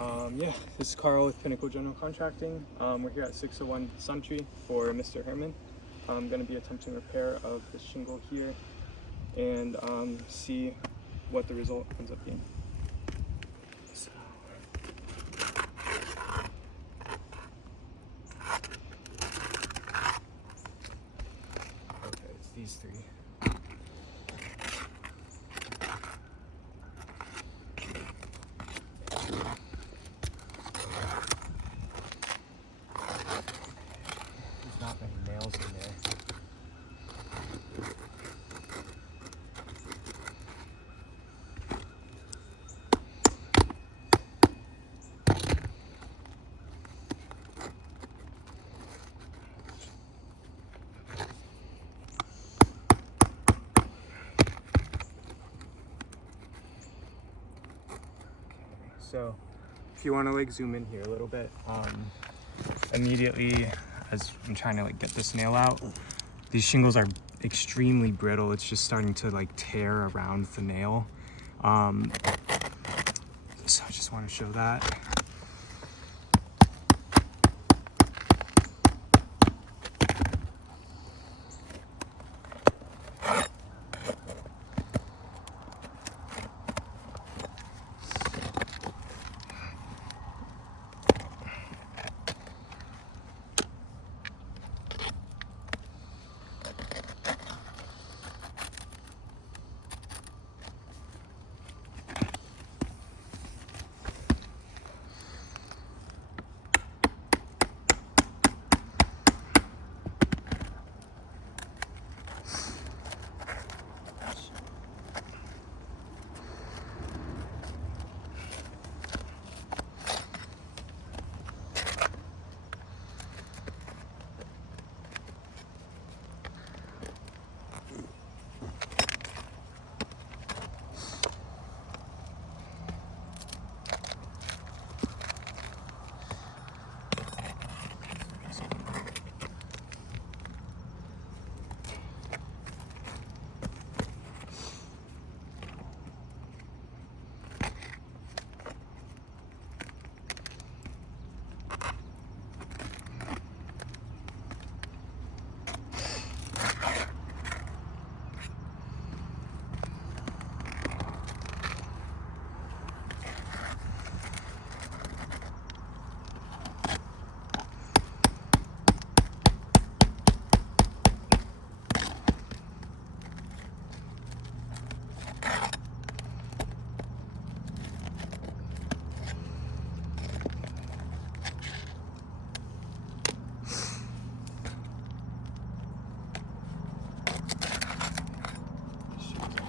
Yeah, this is Carl with Pinnacle General Contracting. We're here at 601 Suntree for Mr. Herman. I'm going to be attempting repair of the shingle here and see what the result ends up being. So, okay, it's these three. There's not many nails in there. So if you want to like zoom in here a little bit, immediately as I'm trying to like get this nail out, these shingles are extremely brittle. It's just starting to like tear around the nail. So I just want to show that.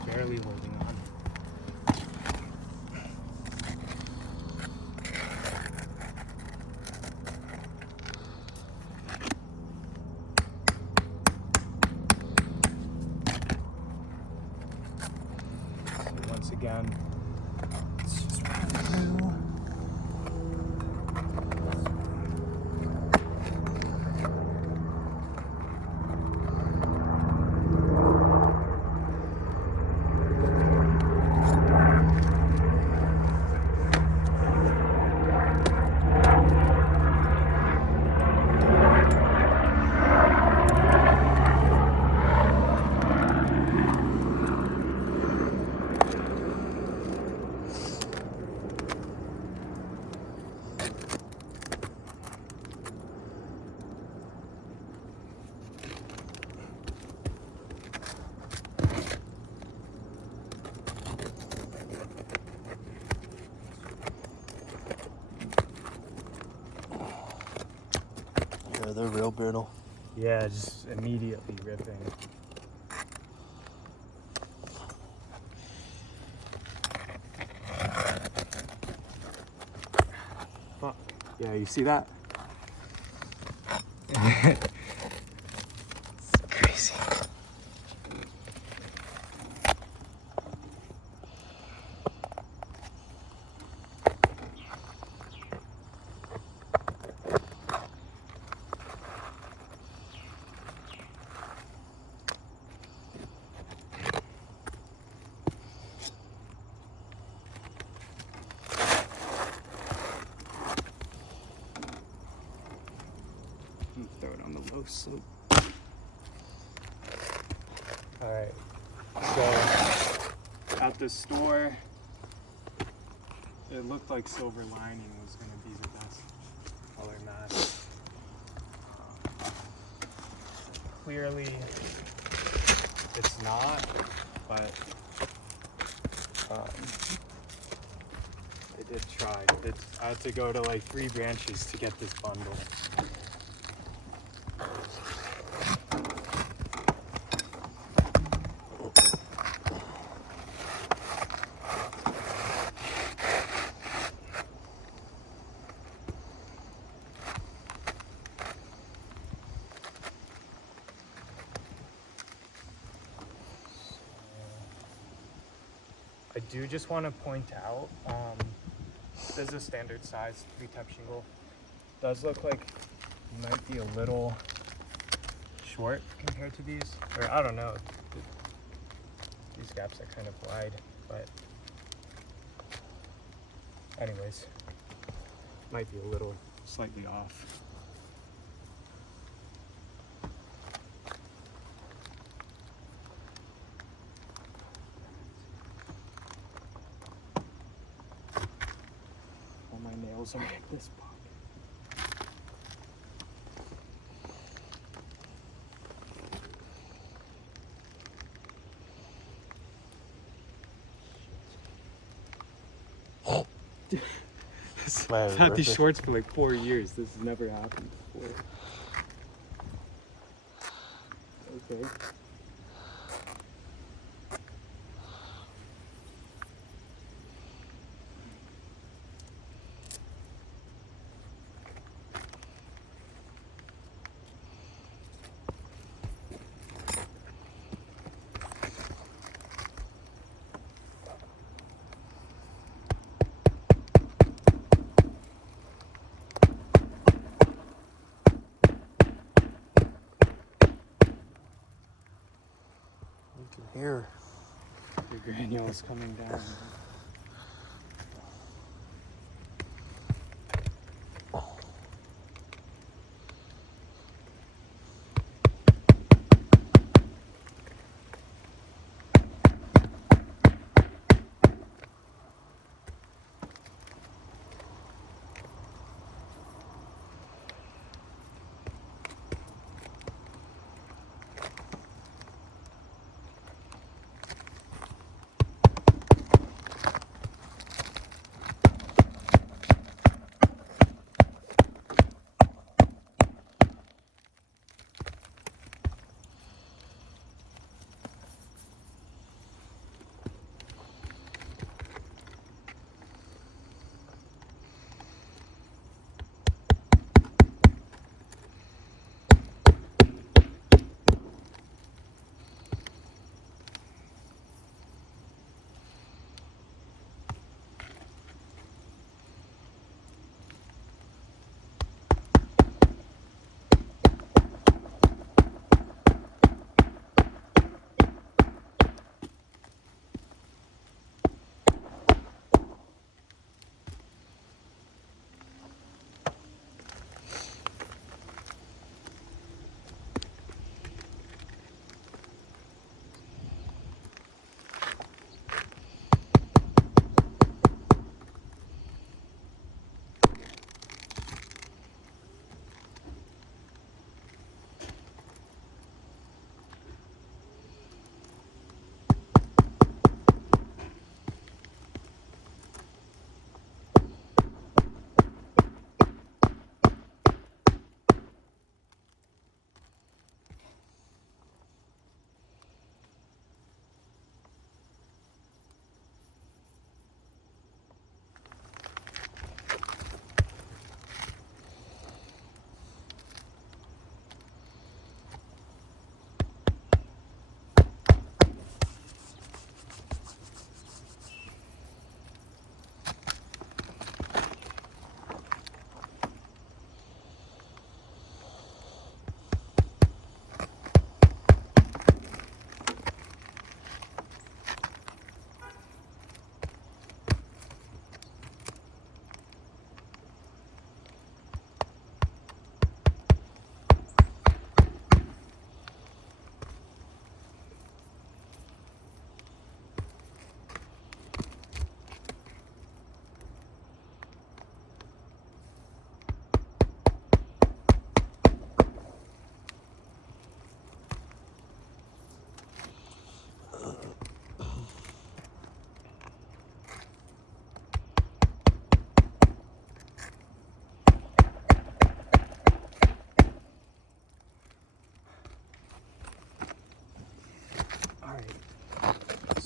Barely holding on. So once again, let's just run through. Yeah, they're real brittle. Yeah, just immediately ripping. Fuck. Yeah, you see that? It's crazy. slope. Alright, so at the store, it looked like silver lining was going to be the best color match. Clearly, it's not, but I did try. I had to go to like 3 branches to get this bundle. I do just want to point out, this is a standard size 3-tap shingle. Does look like it might be a little short compared to these, or I don't know. These gaps are kind of wide, but anyways, might be a little slightly off. My nails are in this pocket. I've had these shorts for like 4 years. This has never happened before. Okay. Here. The granules coming down.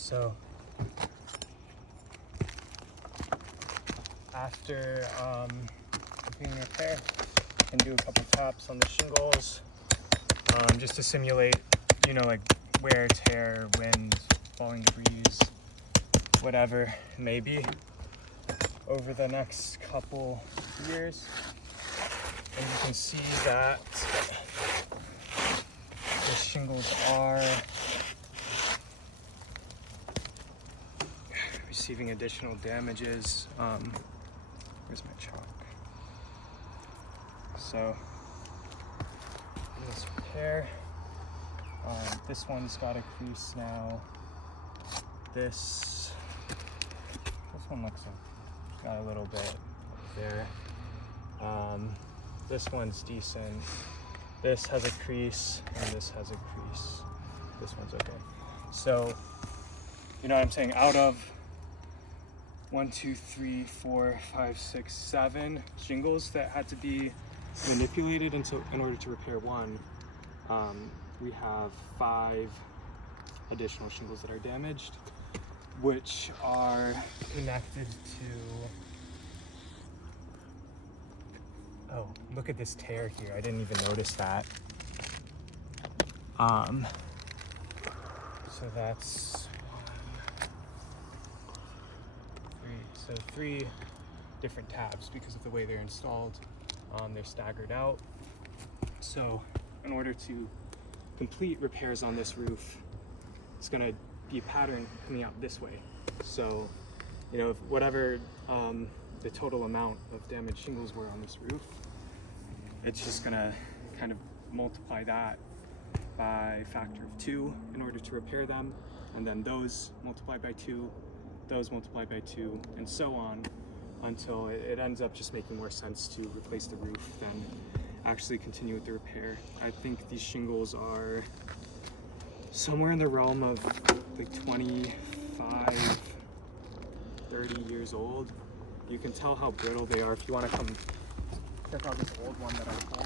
So after completing the repair, I can do a couple taps on the shingles just to simulate, you know, like wear, tear, wind, blowing breeze, whatever it may be over the next couple years. And you can see that the shingles are receiving additional damages. Where's my chalk? So this repair, this one's got a crease now. This one looks like got a little bit there. This one's decent. This has a crease and this has a crease. This one's okay. So, you know what I'm saying? Out of 1, 2, 3, 4, 5, 6, 7 shingles that had to be manipulated in order to repair one, we have 5 additional shingles that are damaged, which are connected to, oh, look at this tear here. I didn't even notice that. So that's 3 different tabs because of the way they're installed. They're staggered out. So in order to complete repairs on this roof, it's gonna be a pattern coming out this way. So, you know, whatever the total amount of damaged shingles were on this roof, it's just gonna kind of multiply that by a factor of 2 in order to repair them, and then those multiplied by 2, those multiplied by 2, and so on until it ends up just making more sense to replace the roof than actually continue with the repair. I think these shingles are somewhere in the realm of like 25, 30 years old. You can tell how brittle they are if you want to come check out this old one that I pulled.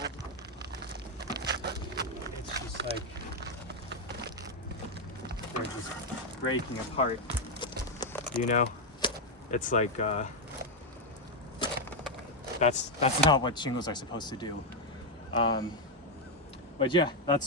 It's just like they're just breaking apart, you know? It's like that's not what shingles are supposed to do. But yeah, that's